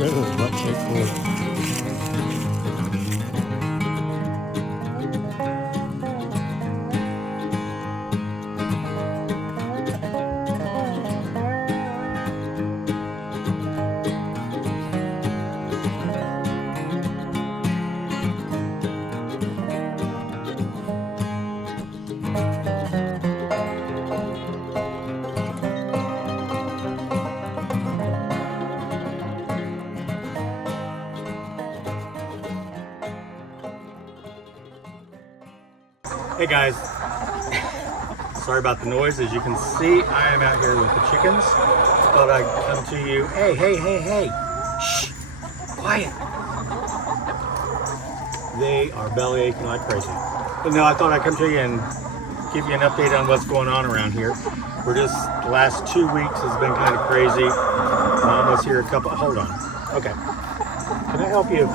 Literally, what so cool. Hey guys, sorry about the noise. As you can see, I am out here with the chickens. Thought I'd come to you. Hey. Shh, quiet. They are belly aching like crazy. But no, I thought I'd come to you and give you an update on what's going on around here. We're just, the last 2 weeks has been kind of crazy. Mom was here hold on. Okay. Can I help you?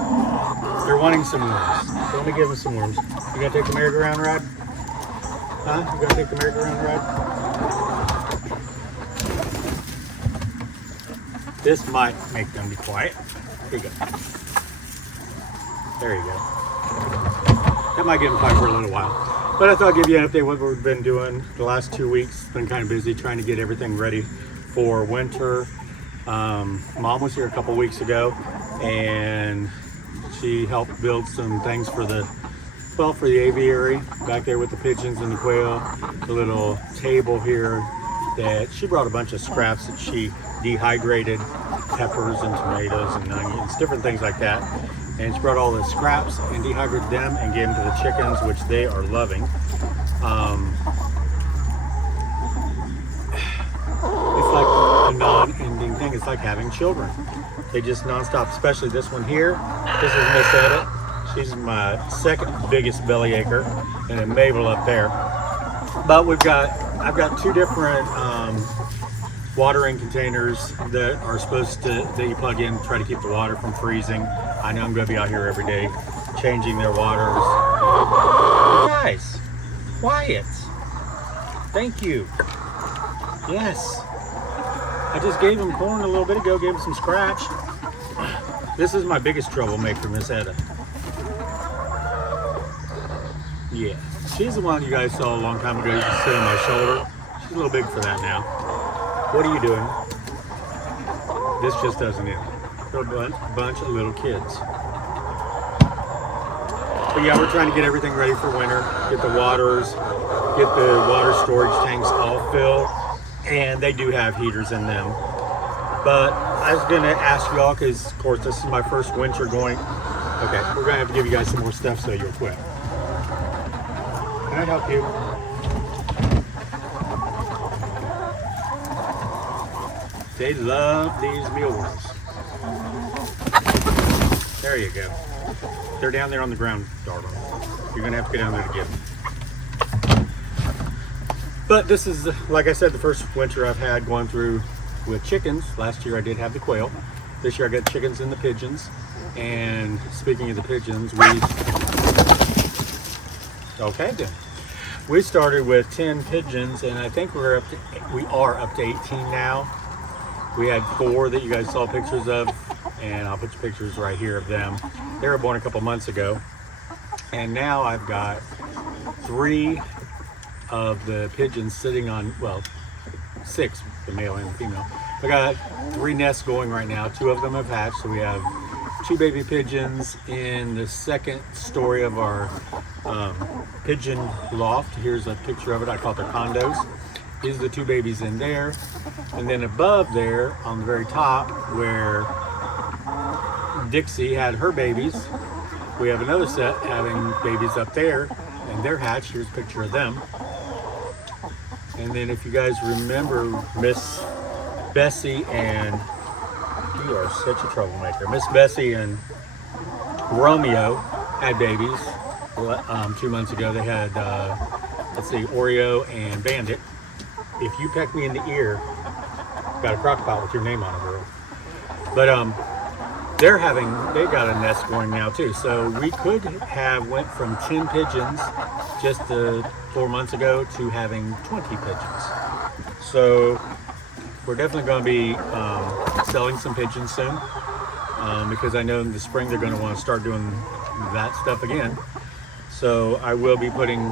They're wanting some worms. So let me give them some worms. You gonna take the merry-go-round ride? Huh? You gonna take the merry-go-round ride? This might make them be quiet. Here you go. There you go. That might get them quiet for a little while. But I thought I'd give you an update what we've been doing the last 2 weeks. Been kind of busy trying to get everything ready for winter. Mom was here a couple weeks ago and she helped build some things for the aviary back there with the pigeons and the quail. The little table here that she brought a bunch of scraps that she dehydrated, peppers and tomatoes and onions, different things like that. And she brought all the scraps and dehydrated them and gave them to the chickens, which they are loving. It's like a non-ending thing. It's like having children. They just nonstop, especially this one here. This is Miss Edit. She's my second biggest belly acher, and then Mabel up there. But I've got two different watering containers that are that you plug in, try to keep the water from freezing. I know I'm going to be out here every day changing their waters. Guys, quiet. Thank you. Yes. I just gave him corn a little bit ago, gave him some scratch. This is my biggest troublemaker, Miss Etta. Yeah, she's the one you guys saw a long time ago. You can sit on my shoulder. She's a little big for that now. What are you doing? This just doesn't end. A bunch of little kids. But yeah, we're trying to get everything ready for winter. Get the waters, get the water storage tanks all filled. And they do have heaters in them. But I was gonna ask y'all, because of course this is my first winter going. Okay, we're gonna have to give you guys some more stuff so you'll quit. Can I help you? They love these mealworms. There you go. They're down there on the ground, darling. You're gonna have to get down there to get them. But this is, like I said, the first winter I've had going through with chickens. Last year I did have the quail. This year I got chickens and the pigeons. And speaking of the pigeons, okay then. We started with 10 pigeons, and I think we are up to 18 now. We had 4 that you guys saw pictures of, and I'll put the pictures right here of them. They were born a couple months ago. And now I've got 3 of the pigeons sitting on, well, 6, the male and the female. I got 3 nests going right now. 2 of them have hatched, so we have 2 baby pigeons in the second story of our pigeon loft. Here's a picture of it. I call it their condos. These are the 2 babies in there. And then above there, on the very top, where Dixie had her babies, we have another set having babies up there, and they're hatched. Here's a picture of them. And then if you guys remember, Miss Bessie and, you are such a troublemaker. Miss Bessie and Romeo had babies 2 months ago. They had, let's see, Oreo and Bandit. If you peck me in the ear, got a crock pot with your name on it, girl. But they got a nest going now too. So we could have went from 10 pigeons just 4 months ago to having 20 pigeons. So we're definitely going to be selling some pigeons soon. because I know in the spring they're going to want to start doing that stuff again. So I will be putting,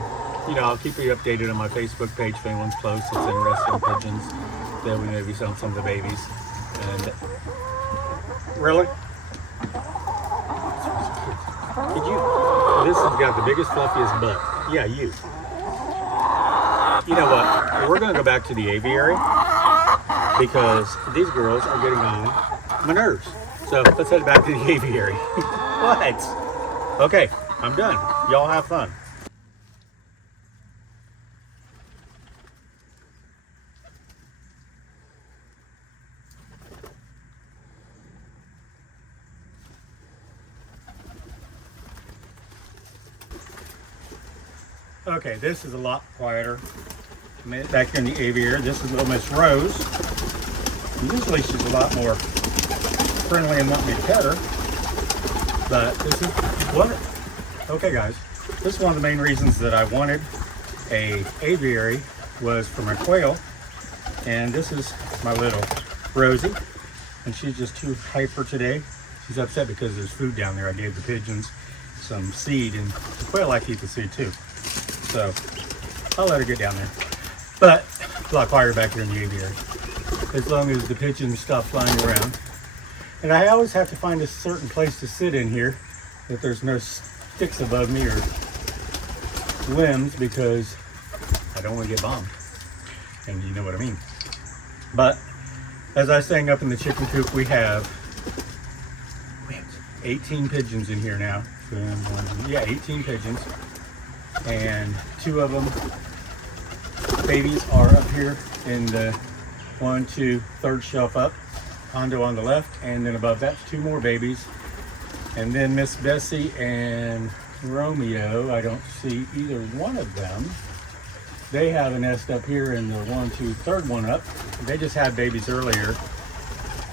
I'll keep you updated on my Facebook page if anyone's close that's interested in pigeons. Then we may be selling some of the babies. And really? This has got the biggest, fluffiest butt. Yeah, you. You know what? We're going to go back to the aviary because these girls are getting on my nerves. So let's head back to the aviary. What? Okay, I'm done. Y'all have fun. Okay, this is a lot quieter. Back here in the aviary, this is little Miss Rose. Usually she's a lot more friendly and want me to pet her. But this is what? Okay, guys, this is one of the main reasons that I wanted a aviary was for my quail. And this is my little Rosie, and she's just too hyper today. She's upset because there's food down there. I gave the pigeons some seed, and the quail like to eat the seed too. So I'll let her get down there. But it's a lot quieter back here in the aviary, as long as the pigeons stop flying around. And I always have to find a certain place to sit in here if there's no sticks above me or limbs, because I don't want to get bombed. And you know what I mean. But as I was saying, up in the chicken coop, we have 18 pigeons in here now. 18 pigeons. And 2 of them babies are up here in the 1, 2, 3rd shelf up, condo on the left, and then above that's 2 more babies. And then Miss Bessie and Romeo, I don't see either one of them. They have a nest up here in the 1, 2, 3rd one up. They just had babies earlier.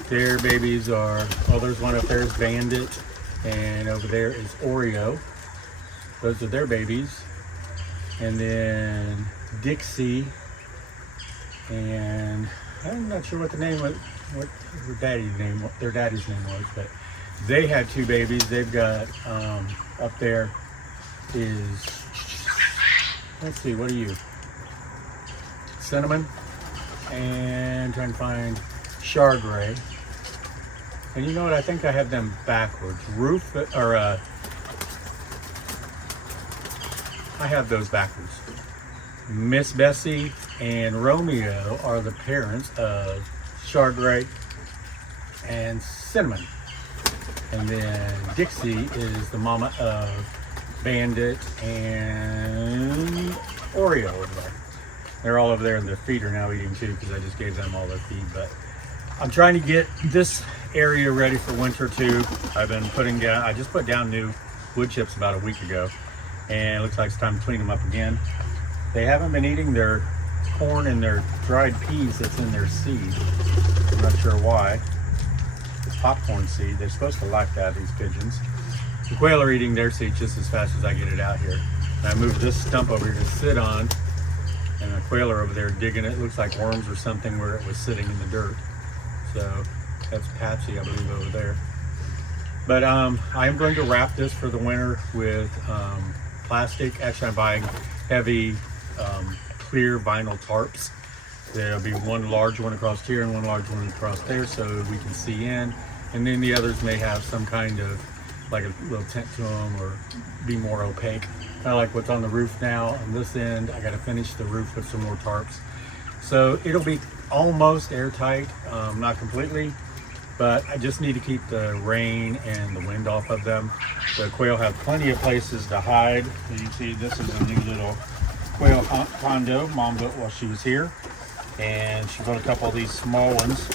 Their babies are, there's one up there is Bandit, and over there is Oreo. Those are their babies. And then Dixie, and I'm not sure what the name was, what their daddy's name was, but they had 2 babies. They've got up there is, let's see, what are you? Cinnamon, and trying to find Chardray. And you know what? I think I have them backwards. I have those backwards. Miss Bessie and Romeo are the parents of Chardray and Cinnamon. And then Dixie is the mama of Bandit and Oreo over there. They're all over there in the feeder now eating too, because I just gave them all their feed. But I'm trying to get this area ready for winter too. I've been putting down, I just put down new wood chips about a week ago. And it looks like it's time to clean them up again. They haven't been eating their corn and their dried peas that's in their seed. I'm not sure why. It's popcorn seed. They're supposed to like that, these pigeons. The quail are eating their seed just as fast as I get it out here. And I moved this stump over here to sit on, and the quail are over there digging it. It looks like worms or something where it was sitting in the dirt. So that's Patsy, I believe, over there. But I am going to wrap this for the winter with plastic. Actually, I'm buying heavy clear vinyl tarps. There'll be one large one across here and one large one across there, so we can see in. And then the others may have some kind of like a little tent to them or be more opaque. Kind of like what's on the roof now on this end. I got to finish the roof with some more tarps. So it'll be almost airtight, not completely, but I just need to keep the rain and the wind off of them. The quail have plenty of places to hide. As you see, this is a new little quail condo Mom built while she was here. And she built a couple of these small ones.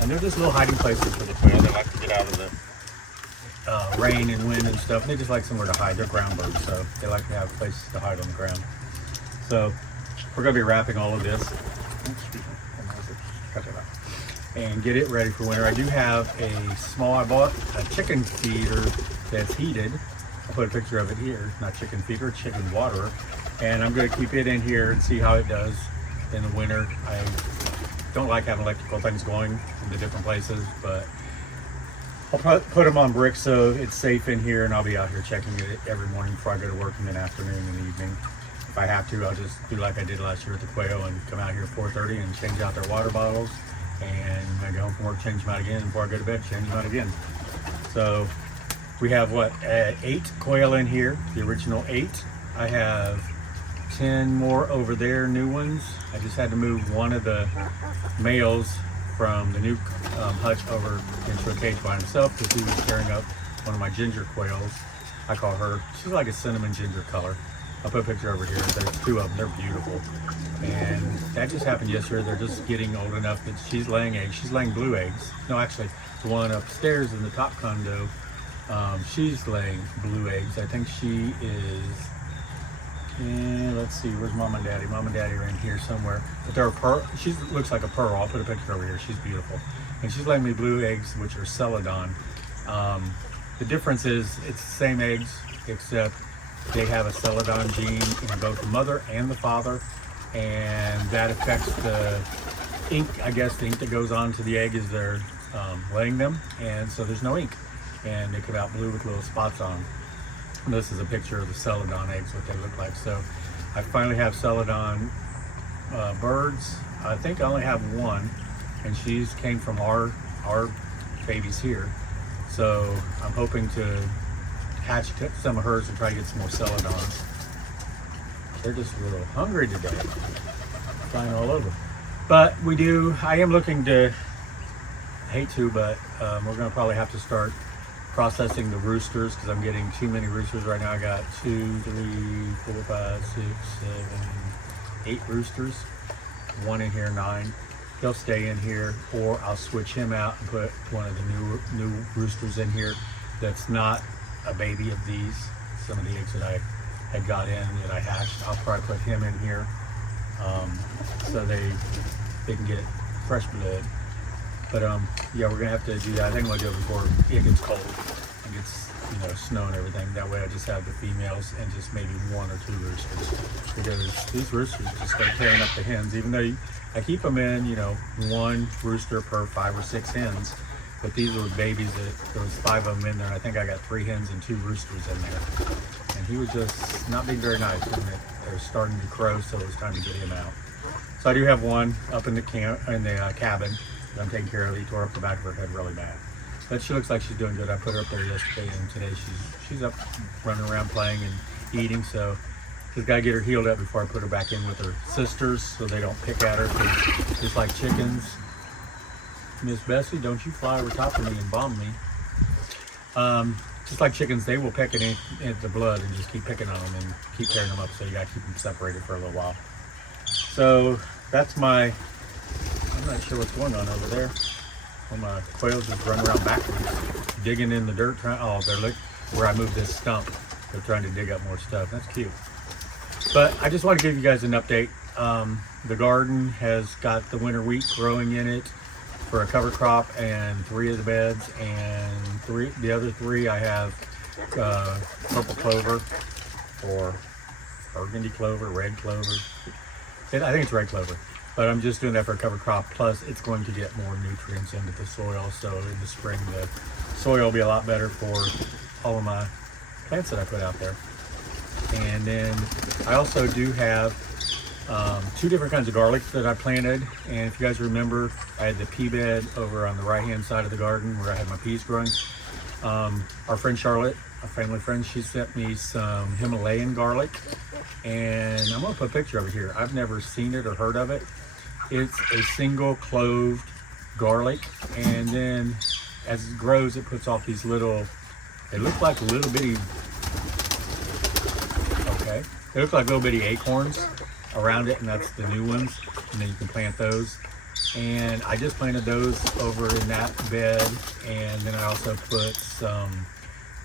And they're just little hiding places for the quail. They like to get out of the rain and wind and stuff. And they just like somewhere to hide. They're ground birds, so they like to have places to hide on the ground. So we're going to be wrapping all of this. And get it ready for winter. I do have I bought a chicken feeder that's heated. I'll put a picture of it here. Not chicken feeder, chicken waterer. And I'm going to keep it in here and see how it does in the winter. I don't like having electrical things going in the different places, but I'll put them on bricks so it's safe in here, and I'll be out here checking it every morning before I go to work, and then afternoon and evening. If I have to, I'll just do like I did last year with the quail and come out here at 4:30 and change out their water bottles. And when I go home from work, change them out again. Before I go to bed, change them out again. So we have what, 8 quail in here, the original 8. I have 10 more over there, new ones. I just had to move one of the males from the new hutch over into a cage by himself because he was tearing up one of my ginger quails. I call her, she's like a cinnamon ginger color. I'll put a picture over here. There's 2 of them, they're beautiful. And that just happened yesterday. They're just getting old enough that she's laying eggs. She's laying blue eggs. No, actually, the one upstairs in the top condo, she's laying blue eggs. I think she is, let's see, where's Mom and Daddy? Mom and Daddy are in here somewhere. But they're a pearl. She looks like a pearl. I'll put a picture over here. She's beautiful. And she's laying me blue eggs, which are celadon. The difference is it's the same eggs, except they have a celadon gene in both the mother and the father. And that affects the ink, I guess, the ink that goes on to the egg as they're laying them. And so there's no ink. And they come out blue with little spots on them. And this is a picture of the celadon eggs, what they look like. So I finally have celadon birds. I think I only have one, and she's came from our babies here. So I'm hoping to hatch some of hers and try to get some more celadons. They're just a little hungry today, flying all over. But I am looking to, I hate to, but we're gonna probably have to start processing the roosters because I'm getting too many roosters right now. I got 2, 3, 4, 5, 6, 7, 8 roosters. One in here, 9. He'll stay in here, or I'll switch him out and put one of the new roosters in here that's not a baby of these. Some of the eggs that I had got in that I hatched, I'll probably put him in here so they can get fresh blood. But yeah, we're gonna have to do that. I think we'll do it before it gets cold and gets, snow and everything. That way I just have the females and just maybe 1 or 2 roosters, because these roosters just start tearing up the hens. Even though I keep them in, 1 rooster per 5 or 6 hens. But these were babies there was 5 of them in there. I think I got 3 hens and 2 roosters in there. And he was just not being very nice. And they were starting to crow, so it was time to get him out. So I do have one up in the cabin that I'm taking care of. He tore up the back of her head really bad. But she looks like she's doing good. I put her up there yesterday, and today she's up running around playing and eating. So just gotta get her healed up before I put her back in with her sisters so they don't pick at her. 'Cause just like chickens, Miss Bessie, don't you fly over top of me and bomb me. Just like chickens, they will peck at the blood and just keep picking on them and keep tearing them up, so you gotta keep them separated for a little while. So that's I'm not sure what's going on over there. Well, my quails just run around backwards, digging in the dirt, they're where I moved this stump. They're trying to dig up more stuff. That's cute. But I just want to give you guys an update. The garden has got the winter wheat growing in it for a cover crop, and 3 of the beds, and the other 3 I have purple clover or burgundy clover, red clover. I think it's red clover, but I'm just doing that for a cover crop. Plus it's going to get more nutrients into the soil, so in the spring the soil will be a lot better for all of my plants that I put out there. And then I also do have 2 different kinds of garlic that I planted. And if you guys remember, I had the pea bed over on the right hand side of the garden where I had my peas growing. Our friend Charlotte, a family friend, she sent me some Himalayan garlic, and I'm gonna put a picture over here. I've never seen it or heard of it. It's a single cloved garlic, and then as it grows it puts off these little, they look like little bitty, they look like little bitty acorns around it, and that's the new ones, and then you can plant those. And I just planted those over in that bed, and then I also put some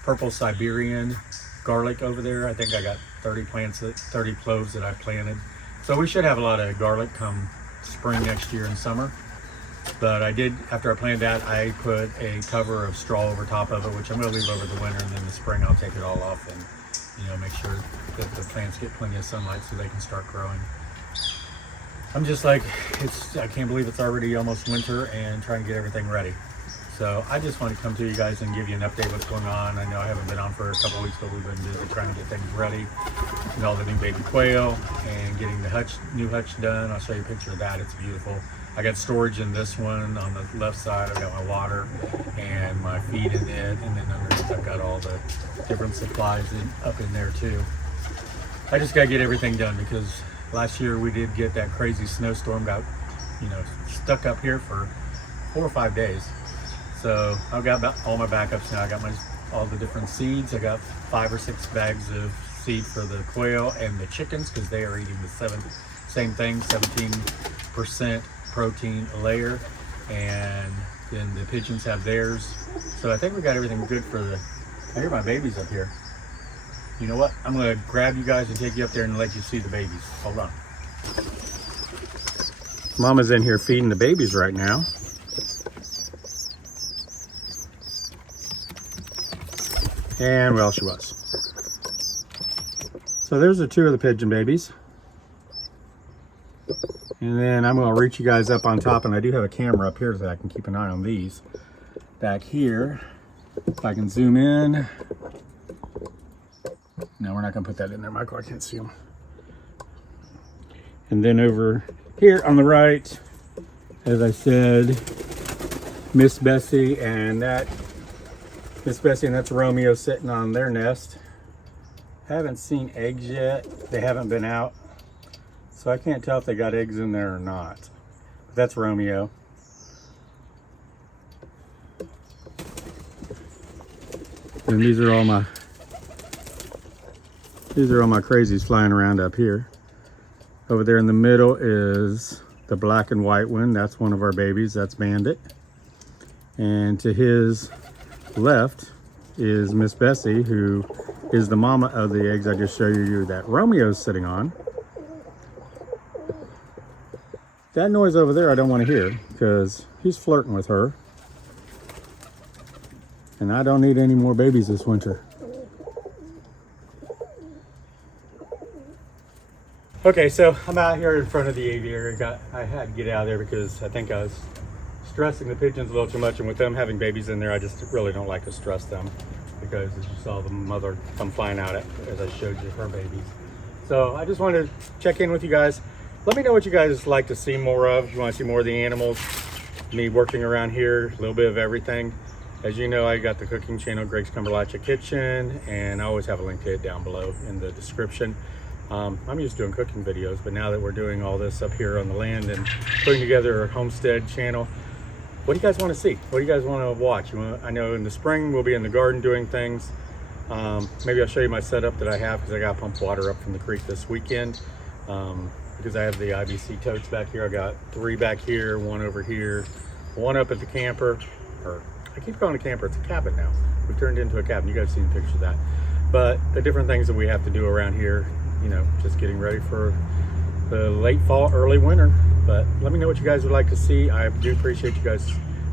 purple Siberian garlic over there. I think I got 30 cloves that I planted. So we should have a lot of garlic come spring next year and summer. But I did, after I planted that, I put a cover of straw over top of it, which I'm going to leave over the winter, and then in the spring I'll take it all off and make sure that the plants get plenty of sunlight so they can start growing. I'm just like, I can't believe it's already almost winter and trying to get everything ready. So I just want to come to you guys and give you an update what's going on. I know I haven't been on for a couple of weeks, but we've been busy trying to get things ready and all the new baby quail and getting the new hutch done. I'll show you a picture of that. It's beautiful. I got storage in this one. On the left side, I've got my water and my feed in it, and then underneath I've got all the different supplies up in there too. I just gotta get everything done because last year we did get that crazy snowstorm, got stuck up here for 4 or 5 days. So I've got all my backups now. I got all the different seeds. I got 5 or 6 bags of seed for the quail and the chickens because they are eating the same thing, 17% protein layer, and then the pigeons have theirs. So I think we got everything good for I hear my babies up here. You know what? I'm gonna grab you guys and take you up there and let you see the babies. Hold on. Mama's in here feeding the babies right now. And well, she was. So there's the 2 of the pigeon babies. And then I'm going to reach you guys up on top, and I do have a camera up here so I can keep an eye on these. Back here, if I can zoom in. No, we're not going to put that in there, Michael. I can't see them. And then over here on the right, as I said, Miss Bessie, and that's Romeo sitting on their nest. Haven't seen eggs yet. They haven't been out. So I can't tell if they got eggs in there or not. But that's Romeo. And these are all my crazies flying around up here. Over there in the middle is the black and white one. That's one of our babies. That's Bandit. And to his left is Miss Bessie, who is the mama of the eggs I just showed you that Romeo's sitting on. That noise over there I don't want to hear because he's flirting with her. And I don't need any more babies this winter. Okay, so I'm out here in front of the aviary. I had to get out of there because I think I was stressing the pigeons a little too much, and with them having babies in there, I just really don't like to stress them because as you saw the mother come flying out as I showed you her babies. So I just wanted to check in with you guys. Let me know what you guys like to see more of. If you want to see more of the animals, me working around here, a little bit of everything. As you know, I got the cooking channel, Greg's Cumberlachia Kitchen, and I always have a link to it down below in the description. I'm used to doing cooking videos, but now that we're doing all this up here on the land and putting together a homestead channel, what do you guys want to see? What do you guys want to watch? I know in the spring we'll be in the garden doing things. Maybe I'll show you my setup that I have because I got to pump water up from the creek this weekend. Because I have the IBC totes back here. I got 3 back here, 1 over here, 1 up at the camper, or I keep calling it a camper, it's a cabin now. We've turned it into a cabin. You guys seen pictures of that. But the different things that we have to do around here, just getting ready for the late fall, early winter. But let me know what you guys would like to see. I do appreciate you guys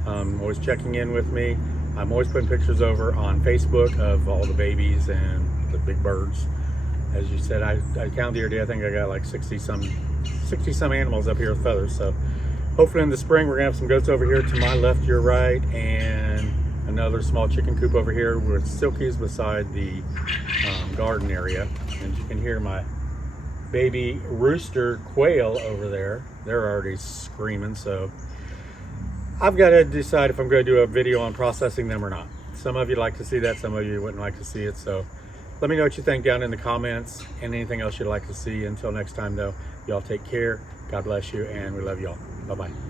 always checking in with me. I'm always putting pictures over on Facebook of all the babies and the big birds. As you said, I counted the other day, I think I got like 60 some animals up here with feathers. So hopefully in the spring we're gonna have some goats over here to my left, your right, and another small chicken coop over here with silkies beside the garden area. And you can hear my baby rooster quail over there. They're already screaming. So I've got to decide if I'm going to do a video on processing them or not. Some of you like to see that, some of you wouldn't like to see it. So let me know what you think down in the comments and anything else you'd like to see. Until next time though, y'all take care. God bless you, and we love y'all. Bye-bye.